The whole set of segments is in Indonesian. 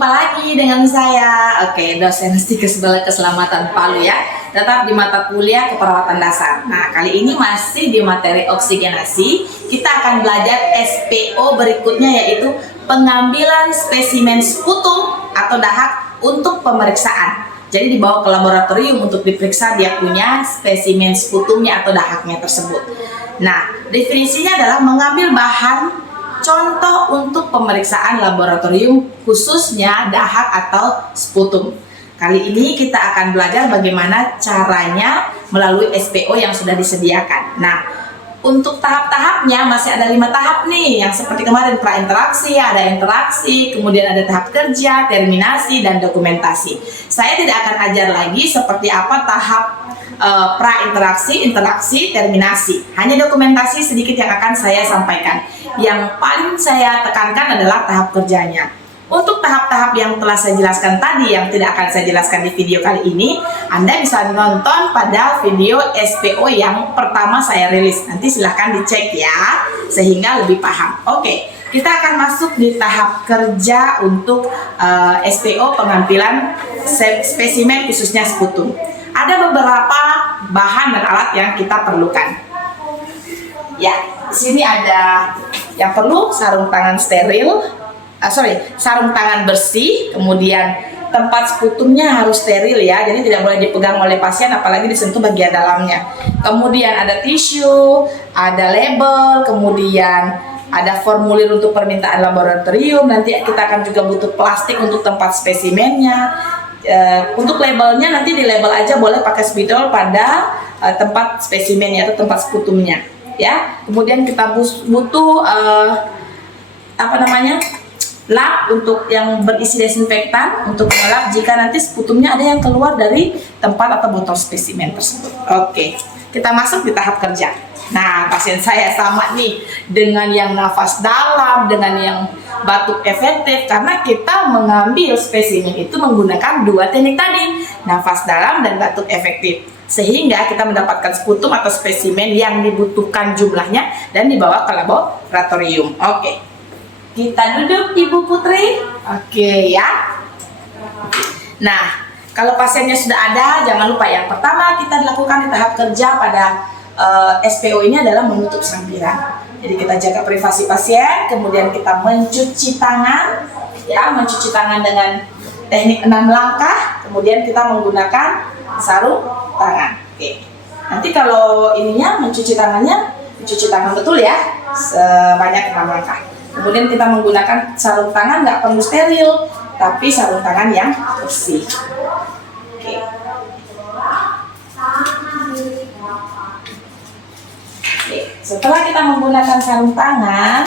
Jumpa lagi dengan saya, dosen Stikes Keselamatan Palu ya. Tetap di mata kuliah keperawatan dasar. Nah, kali ini masih di materi oksigenasi. Kita akan belajar SPO berikutnya, yaitu pengambilan spesimen sputum atau dahak untuk pemeriksaan. Jadi dibawa ke laboratorium untuk diperiksa dia punya spesimen sputumnya atau dahaknya tersebut. Nah, definisinya adalah mengambil bahan contoh untuk pemeriksaan laboratorium, khususnya dahak atau sputum. Kali ini kita akan belajar bagaimana caranya melalui SPO yang sudah disediakan. Nah, untuk tahap-tahapnya masih ada 5 tahap nih, yang seperti kemarin prainteraksi, ada interaksi, kemudian ada tahap kerja, terminasi, dan dokumentasi. Saya tidak akan ajar lagi seperti apa tahap prainteraksi, interaksi, terminasi. Hanya dokumentasi sedikit yang akan saya sampaikan. Yang paling saya tekankan adalah tahap kerjanya. Untuk tahap-tahap yang telah saya jelaskan tadi, yang tidak akan saya jelaskan di video kali ini, Anda bisa nonton pada video SPO yang pertama saya rilis. Nanti silahkan dicek ya, sehingga lebih paham. Oke, kita akan masuk di tahap kerja untuk SPO pengambilan spesimen khususnya sputum. Ada beberapa bahan dan alat yang kita perlukan. Ya, di sini ada yang perlu sarung tangan steril, sarung tangan bersih, kemudian tempat sputumnya harus steril ya, jadi tidak boleh dipegang oleh pasien apalagi disentuh bagian dalamnya. Kemudian ada tisu, ada label, kemudian ada formulir untuk permintaan laboratorium. Nanti kita akan juga butuh plastik untuk tempat spesimennya. Untuk labelnya nanti di label aja, boleh pakai spidol pada tempat spesimennya atau tempat sputumnya ya. Kemudian kita butuh lap untuk yang berisi desinfektan untuk mengelap jika nanti sputumnya ada yang keluar dari tempat atau botol spesimen tersebut. Oke, kita masuk di tahap kerja. Nah, pasien saya sama nih dengan yang nafas dalam, dengan yang batuk efektif, karena kita mengambil spesimen itu menggunakan 2 teknik tadi, nafas dalam dan batuk efektif, sehingga kita mendapatkan sputum atau spesimen yang dibutuhkan jumlahnya dan dibawa ke laboratorium. Oke, kita duduk Ibu Putri. Oke ya. Nah, kalau pasiennya sudah ada, jangan lupa yang pertama kita lakukan di tahap kerja pada SPO ini adalah menutup sampiran. Jadi kita jaga privasi pasien, kemudian kita mencuci tangan, ya, mencuci tangan dengan teknik 6 langkah, kemudian kita menggunakan sarung tangan. Oke. Nanti kalau ininya mencuci tangannya, mencuci tangan betul ya, sebanyak 6 langkah. Kemudian kita menggunakan sarung tangan nggak perlu steril, tapi sarung tangan yang bersih. Oke. Setelah kita menggunakan sarung tangan,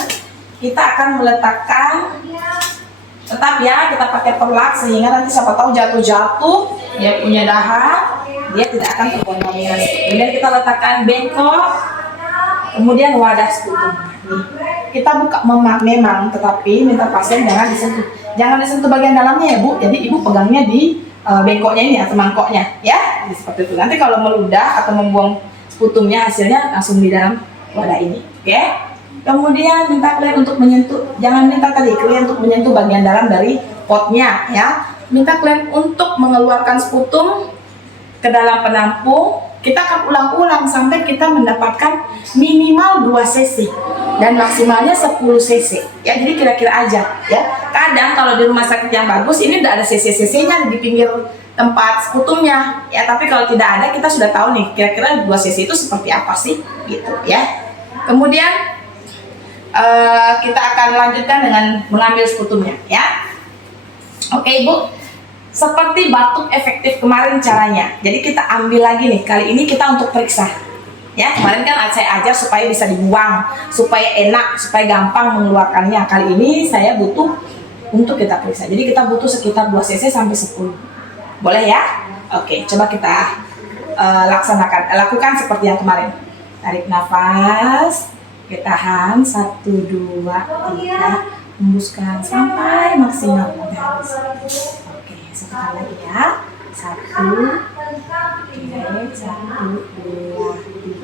kita akan meletakkan, tetap ya kita pakai perlak sehingga nanti siapa tahu jatuh-jatuh dia punya dahak, dia tidak akan terkontaminasi. Kemudian kita letakkan bengkok, kemudian wadah sputum. Kita buka memang, tetapi minta pasien jangan disentuh bagian dalamnya ya Bu. Jadi Ibu pegangnya di bengkoknya ini atau mangkoknya ya, seperti itu. Nanti kalau meludah atau membuang sputumnya, hasilnya langsung di dalam wadah ini. Oke. Kemudian minta klien untuk menyentuh, jangan minta tadi klien untuk menyentuh bagian dalam dari potnya ya. Minta klien untuk mengeluarkan sputum ke dalam penampung. Kita akan ulang-ulang sampai kita mendapatkan minimal 2 cc dan maksimalnya 10 cc ya. Jadi kira-kira aja ya. Kadang kalau di rumah sakit yang bagus ini udah ada cc-cc-nya di pinggir tempat sputumnya ya, tapi kalau tidak ada kita sudah tahu nih kira-kira 2 cc itu seperti apa sih gitu ya. Kemudian kita akan lanjutkan dengan mengambil sputumnya ya. Oke Ibu, seperti batuk efektif kemarin caranya. Jadi kita ambil lagi nih, kali ini kita untuk periksa ya. Kemarin kan saya ajar supaya bisa dibuang, supaya enak, supaya gampang mengeluarkannya. Kali ini saya butuh untuk kita periksa. Jadi kita butuh sekitar 2 cc sampai 10. Boleh ya? Oke, coba kita lakukan seperti yang kemarin. Tarik nafas, kita tahan 1, 2, 3, hembuskan sampai maksimal sampai habis. Oke, satu kali lagi ya. 1, oke, 1, 2,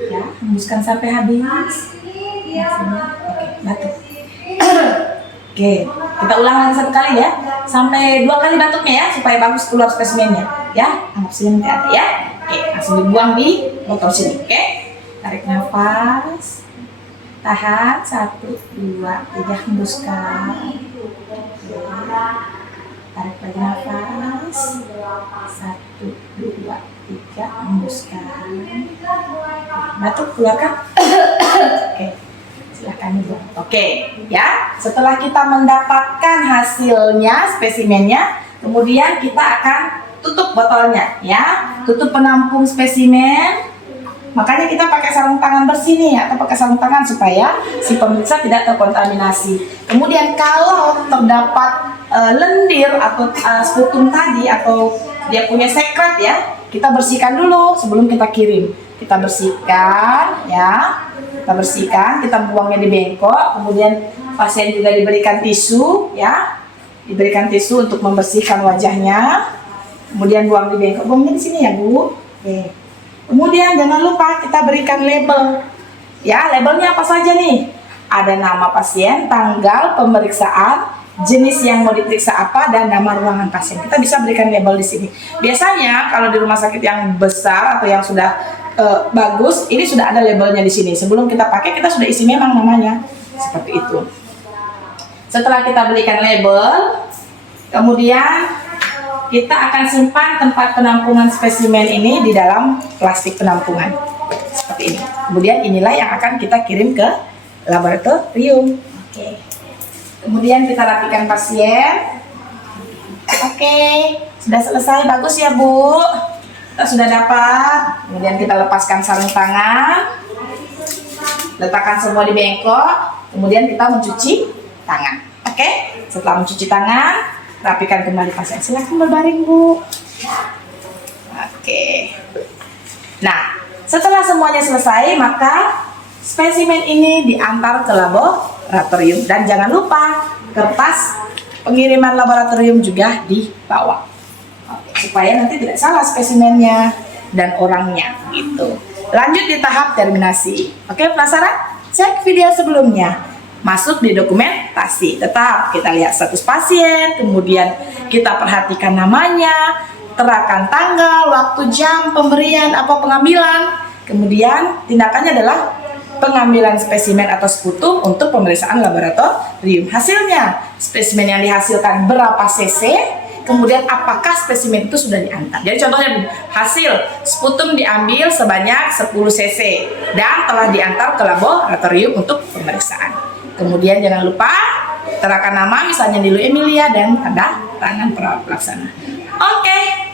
3, hembuskan sampai habis. Oke, batuk. Oke, kita ulang lagi 1 kali ya. sampai 2 kali batuknya ya, supaya bagus keluar spesimennya ya. Anggap sini nanti ada ya. Oke, langsung dibuang di botol sini. Oke, tarik nafas, tahan, 1, 2, 3, hembuskan. Tarik lagi nafas, 1, 2, 3, hembuskan. Batuk keluarkan. Oke, silahkan dibuang. Oke, ya. Setelah kita mendapatkan hasilnya, spesimennya, kemudian kita akan tutup botolnya, ya. Tutup penampung spesimen. Makanya kita pakai sarung tangan bersih nih, atau pakai sarung tangan supaya si pemeriksa tidak terkontaminasi. Kemudian kalau terdapat lendir atau sputum tadi, atau dia punya sekret ya, kita bersihkan dulu sebelum kita kirim. Kita bersihkan ya, kita buangnya di bengkok. Kemudian pasien juga diberikan tisu ya, diberikan tisu untuk membersihkan wajahnya. Kemudian buang di bengkok, buangnya di sini ya Bu. Oke. Kemudian jangan lupa kita berikan label. Ya, labelnya apa saja nih? Ada nama pasien, tanggal pemeriksaan, jenis yang mau diperiksa apa, dan nama ruangan pasien. Kita bisa berikan label di sini. Biasanya kalau di rumah sakit yang besar atau yang sudah bagus, ini sudah ada labelnya di sini. Sebelum kita pakai, kita sudah isi memang namanya. Seperti itu. Setelah kita berikan label, kemudian kita akan simpan tempat penampungan spesimen ini di dalam plastik penampungan seperti ini. Kemudian inilah yang akan kita kirim ke laboratorium. Oke. Kemudian kita rapikan pasien. Oke, sudah selesai, bagus ya Bu. Kita sudah dapat. Kemudian kita lepaskan sarung tangan, letakkan semua di bengkok. Kemudian kita mencuci tangan. Oke. Setelah mencuci tangan, rapikan kembali pasien. Silakan berbaring Bu. Oke. Nah, setelah semuanya selesai, maka spesimen ini diantar ke laboratorium. Dan jangan lupa kertas pengiriman laboratorium juga dibawa. Oke, supaya nanti tidak salah spesimennya dan orangnya gitu. Lanjut di tahap terminasi. Oke, penasaran? Cek video sebelumnya. Masuk di dokumentasi. Tetap kita lihat status pasien, kemudian kita perhatikan namanya, terakan tanggal, waktu, jam pemberian apa pengambilan. Kemudian tindakannya adalah pengambilan spesimen atau sputum untuk pemeriksaan laboratorium. Hasilnya, spesimen yang dihasilkan berapa cc, kemudian apakah spesimen itu sudah diantar. Jadi contohnya hasil sputum diambil sebanyak 10 cc dan telah diantar ke laboratorium untuk pemeriksaan. Kemudian jangan lupa terakan nama, misalnya Nilu Emilia, dan tanda tangan perawat pelaksana. Oke.